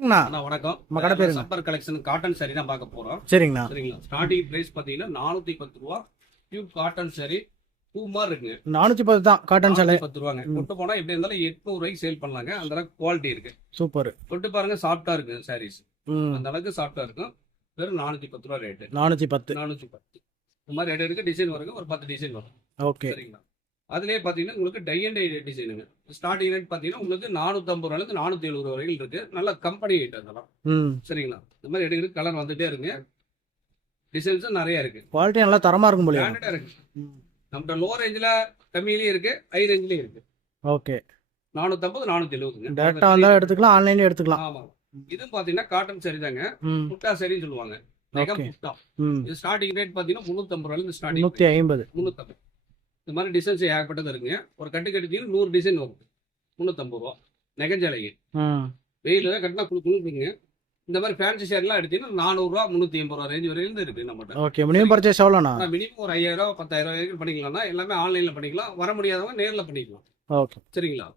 அண்ணா வணக்கம். நம்ம கடை பேருங்க. சம்மர் கலெக்ஷன் காட்டன் சாரி தான் பார்க்க போறோம். சரிங்கண்ணா. சரிங்களா? ஸ்டார்டிங் பிரைஸ் பாத்தீங்கன்னா 410 ரூபா. பியூர் காட்டன் சாரி பூ மாதிரி இருக்குங்க. 410 தான் காட்டன் சாலை. 10 ரூபாங்க. கொண்டு போனா எப்படி இருந்தாலும் 800 ரூபாய்க்கு சேல் பண்ணலாங்க. அந்த அளவுக்கு குவாலிட்டி இருக்கு. சூப்பர். தொட்டு பாருங்க, சாஃப்டா இருக்கு சாரீஸ். அந்த அளவுக்கு சாஃப்டா இருக்கும். வெறும் 410 ரூபா ரேட். 410. இந்த மாதிரி ரேட் இருக்கு. டிசைன் வருங்க. ஒரு 10 டிசைன் வரும். ஓகே. சரிங்களா? அதுலயே பாத்தீங்கன்னா உங்களுக்கு டை அண்ட் டை டிசைனுங்க. ஸ்டார்டிங் ரேட் பாத்தீங்கன்னா உங்களுக்கு 450 ரூபாயிலிருந்து 470 ரூபா வரைக்கும் இருக்கு. நல்ல கம்பெனி ஐட்டம் அதெல்லாம். சரிங்களா? இந்த மாதிரி எடுக்கிற கலர் வந்துட்டே இருக்கு. டிசைன்ஸும் நிறைய இருக்கு. குவாலிட்டி நல்லா தரமா இருக்கும் போல. பிராண்டடா இருக்கு. நம்மகிட்ட லோ ரேஞ்சில கம்மியிலயும் இருக்கு, ஹை ரேஞ்சிலயும் இருக்கு. ஓகே. 450 470. டைரக்டா வந்தா எடுத்துக்கலாம், ஆன்லைன்ல எடுத்துக்கலாம். ஆமா. இதுவும் பாத்தீங்கன்னா காட்டன் சாரி தாங்க. புட்டா சாரின்னு சொல்லுவாங்க. நெகம் புட்டா. இது ஸ்டார்டிங் ரேட் பாத்தீங்கன்னா 350 ரூபாயில இருந்து ஸ்டார்டிங். 350. 350. இந்த மாதிரி டிசைன்ஸ் ஏகப்பட்டது இருக்குங்க. ஒரு கட்டு கட்டிட்டீங்கன்னா 100 டிசைன் வரும். 350 ரூபா. நெகஞ்சாலைக்கு. வெயில தான் கட்டினா குளிக்குங்க. இந்த மாதிரி ஃபேன்சி ஷேர்லாம் எடுத்தீங்கன்னா 400 ரூபா 380 ரூபா ரேஞ்ச் வரையில இருக்கு நம்மகிட்ட. ஓகே. மினிமம் பர்ச்சேஸ் எவ்வளோண்ணா? மினிமம் ஒரு 5000 ரூபா 10000 வரைக்கும் பண்ணிக்கலாம்னா எல்லாமே ஆன்லைன்ல பண்ணிக்கலாம். வர முடியாதவங்க நேர்ல பண்ணிக்கலாம். ஓகே. சரிங்களா?